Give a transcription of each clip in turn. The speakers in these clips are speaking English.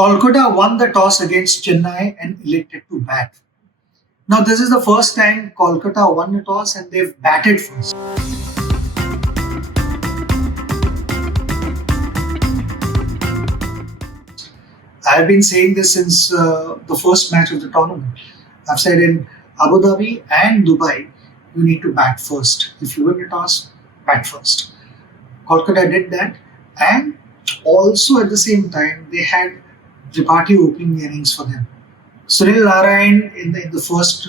Kolkata won the toss against Chennai and elected to bat. Now, this is the first time Kolkata won a toss and they've batted first. I've been saying this since the first match of the tournament. I've said in Abu Dhabi and Dubai, you need to bat first. If you win a toss, bat first. Kolkata did that, and also at the same time, they had Tripathi opening innings for them. Sunil Narayan in the first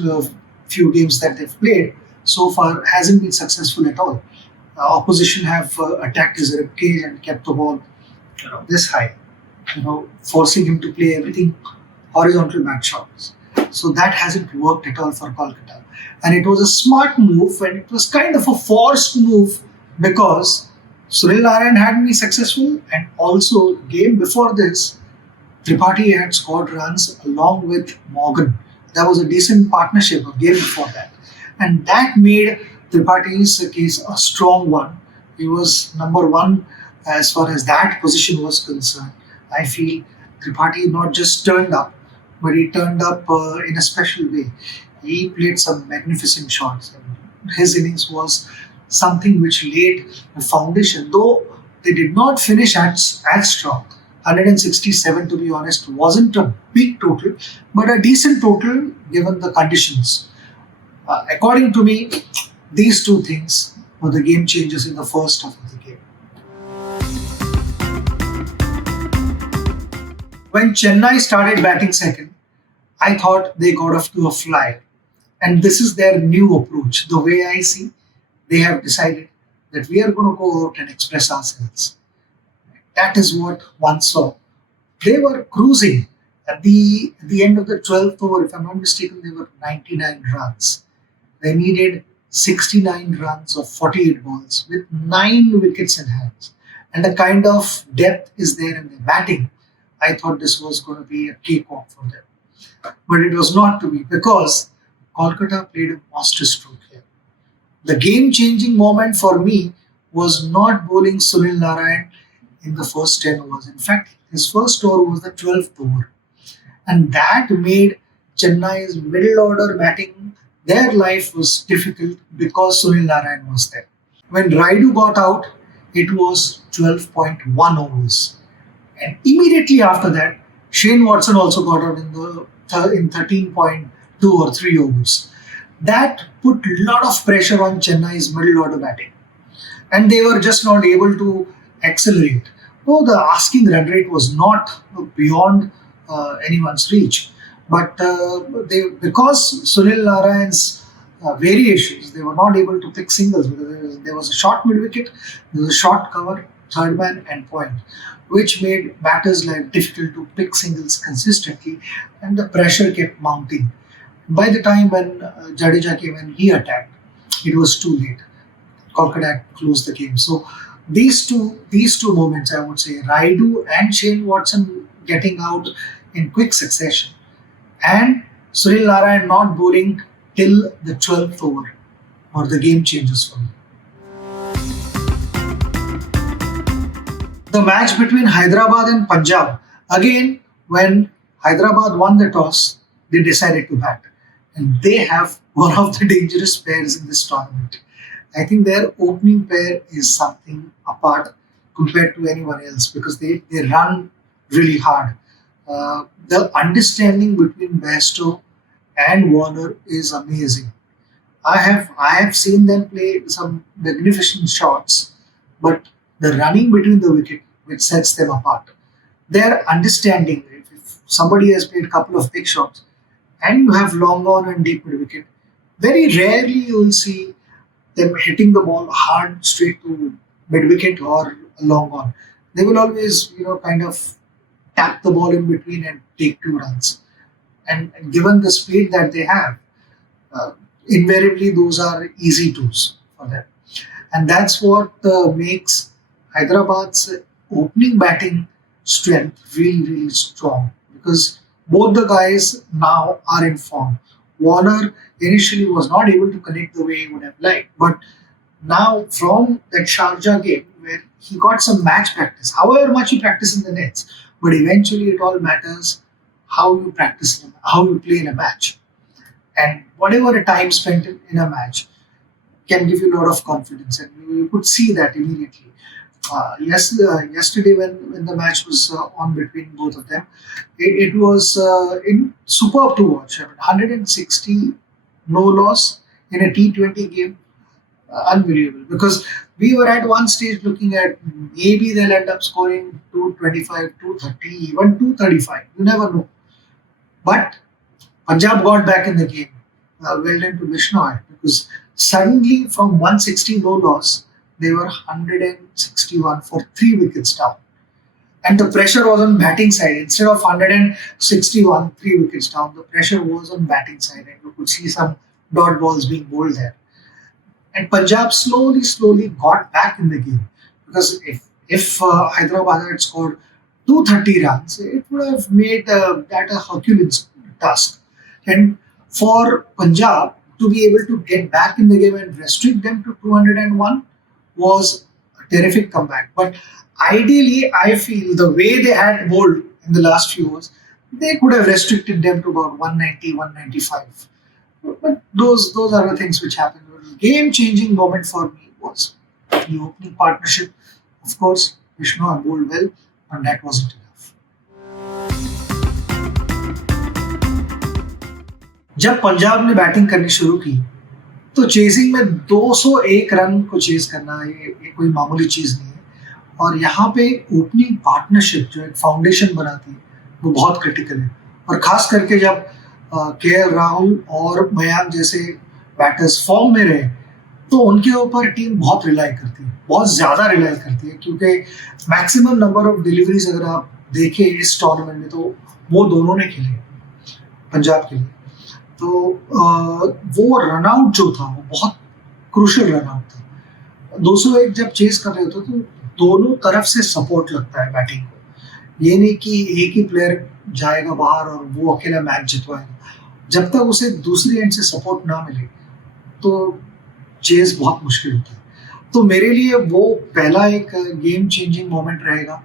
few games that they've played so far hasn't been successful at all. Opposition have attacked his ribcage and kept the ball this high, forcing him to play everything horizontal bat shots. So that hasn't worked at all for Kolkata. And it was a smart move and it was kind of a forced move because Sunil Narayan hadn't been successful, and also game before this, Tripathi had scored runs along with Morgan. That was a decent partnership a game before that. And that made Tripathi's case a strong one. He was number one as far as that position was concerned. I feel Tripathi not just turned up, but he turned up in a special way. He played some magnificent shots. And his innings was something which laid the foundation, though they did not finish as strong. 167, to be honest, wasn't a big total, but a decent total given the conditions. According to me, these two things were the game changers in the first half of the game. When Chennai started batting second, I thought they got off to a fly. And this is their new approach. The way I see, they have decided that we are going to go out and express ourselves. That is what one saw. They were cruising at the end of the 12th over. If I'm not mistaken, they were 99 runs. They needed 69 runs of 48 balls with 9 wickets in hands. And the kind of depth is there in their batting. I thought this was going to be a cakewalk for them. But it was not to be because Kolkata played a masterstroke here. The game-changing moment for me was not bowling Sunil Narayan in the first 10 overs. In fact, his first over was the 12th over. And that made Chennai's middle order batting, their life was difficult because Sunil Narayan was there. When Raidu got out, it was 12.1 overs. And immediately after that, Shane Watson also got out in 13.2 or 3 overs. That put a lot of pressure on Chennai's middle order batting. And they were just not able to accelerate. No, the asking run rate was not beyond anyone's reach. But because Sunil Narayan's variations, they were not able to pick singles. There was a short mid wicket, there was a short cover, third man and point, which made batters' life difficult to pick singles consistently, and the pressure kept mounting. By the time when Jadeja came and he attacked, it was too late. Kolkata closed the game. So these two moments, I would say, Raidu and Shane Watson getting out in quick succession, and Sunil Narayan not bowling till the 12th over, or the game changers for me. The match between Hyderabad and Punjab, again, when Hyderabad won the toss, they decided to bat. And they have one of the dangerous pairs in this tournament. I think their opening pair is something apart compared to anyone else because they run really hard. The understanding between Bairstow and Warner is amazing. I have seen them play some magnificent shots, but the running between the wicket which sets them apart. Their understanding, if somebody has played a couple of big shots and you have long on and deep mid wicket, very rarely you will see them hitting the ball hard straight to mid wicket or long on. They will always, kind of tap the ball in between and take 2 runs. And given the speed that they have, invariably those are easy twos for them. And that's what makes Hyderabad's opening batting strength really, really strong because both the guys now are in form. Warner initially was not able to connect the way he would have liked, but now from that Sharjah game where he got some match practice, however much he practiced in the nets, but eventually it all matters how you practice, how you play in a match, and whatever a time spent in a match can give you a lot of confidence, and you could see that immediately. Yesterday when the match was on between both of them, it was superb to watch. I mean, 160 no loss in a T20 game, unbelievable. Because we were at one stage looking at maybe they'll end up scoring 225, 230, even 235. You never know. But Punjab got back in the game. Well done to Bishnoi, because suddenly from 160 no loss, they were 161 for 3 wickets down. And the pressure was on batting side. Instead of 161, 3 wickets down, the pressure was on batting side. And you could see some dot balls being bowled there. And Punjab slowly got back in the game. Because if Hyderabad had scored 230 runs, it would have made that a Herculean task. And for Punjab to be able to get back in the game and restrict them to 201 was a terrific comeback. But ideally, I feel the way they had bowled in the last few overs, they could have restricted them to about 190, 195. But those are the things which happened. Game changing moment for me was the opening partnership. Of course, Vishnu bowled well, but that wasn't enough. जब पंजाब ने batting करनी शुरू की तो chasing में 201 run को chase करना ये कोई मामूली चीज नहीं है, और यहाँ पे ओपनिंग पार्टनरशिप जो एक फाउंडेशन बनाती है वो बहुत क्रिटिकल है। और खास करके जब के एल राहुल और मयांक जैसे बैटर्स फॉर्म में रहे तो उनके ऊपर टीम बहुत रिलाई करती है, बहुत ज़्यादा रिलाई करती है, क्योंकि मैक्सिमम नंबर ऑफ डिलीवरीज अगर आप देखें इस टूर्नामेंट में तो वो दोनों ने खेले पंजाब के लिए। तो वो रनआउट जो था वो बहुत क्रूशियल रनआउट था। 201 जब चेस कर रहे होते तो दोनों तरफ से सपोर्ट लगता है बैटिंग को। ये नहीं कि एक ही प्लेयर जाएगा बाहर और वो अकेला मैच जितवाएगा। जब तक उसे दूसरी एंड से सपोर्ट ना मिले तो चेस बहुत मुश्किल होता है। तो मेरे लिए वो पहला एक गेम चेंजिंग मोमेंट रहेगा।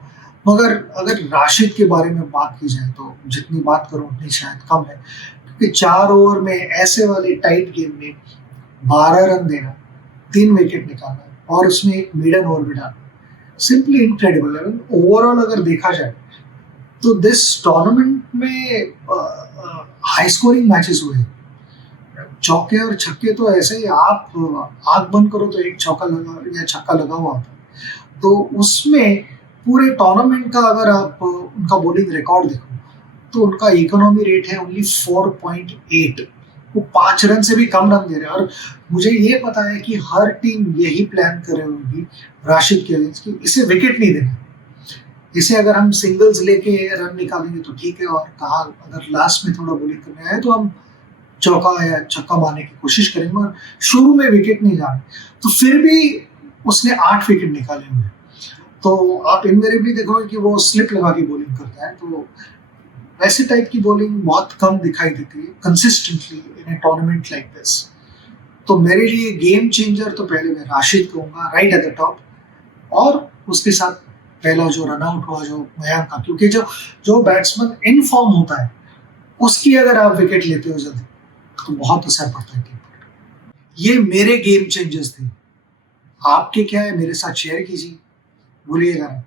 मगर अगर राशिद के बारे में बात की जाए तो जितनी बात करूं उतनी शायद कम है, क्योंकि 4 ओवर में ऐसे वाले टाइट गेम में 12 रन देना, 3 विकेट निकालना और उसमें एक मिडन ओवर भी डालना, सिंपली इनक्रेडिबल है। ओवरऑल अगर देखा जाए तो दिस टूर्नामेंट में हाई स्कोरिंग मैचेस हुए। चौके और छक्के तो ऐसे ही आप आंख बंद करो तो एक चौका लगा या छक्का लगा हुआ था। तो उसमें पूरे टूर्नामेंट का अगर आप उनका बॉलिंग रिकॉर्ड देखो तो उनका इकोनॉमी रेट है ओनली 4.8। वो 5 रन से भी कम रन दे रहे हैं। और मुझे ये पता है कि हर टीम यही प्लान कर रही होगी राशिद के अगेंस्ट कि इसे विकेट नहीं देना, इसे अगर हम सिंगल्स लेके रन निकालेंगे तो ठीक है, और कहा अगर लास्ट में थोड़ा बॉलिंग करने आए तो हम चौका या छक्का मारने की कोशिश करेंगे, और शुरू में विकेट नहीं जाने। तो फिर भी उसने 8 विकेट निकाले हुए। तो आप इनवेरिएबली देखोगे कि वो स्लिप लगा के बॉलिंग करता है। तो वैसे टाइप की बॉलिंग बहुत कम दिखाई देती है consistently in A tournament like this. तो मेरे लिए गेम चेंजर तो पहले मैं राशिद कहूँगा, राइट एट द टॉप, और उसके साथ पहला जो रनआउट हुआ जो मयांक का, क्योंकि जो बैट्समैन इन फॉर्म होता है उसकी अगर आप विकेट लेते हो जल्दी तो बहुत असर पड़ता है टीम पर। ये मेरे गेम चेंजर्स थे। आपके क्या है मेरे साथ शेयर कीजिए, भूलिएगा नहीं।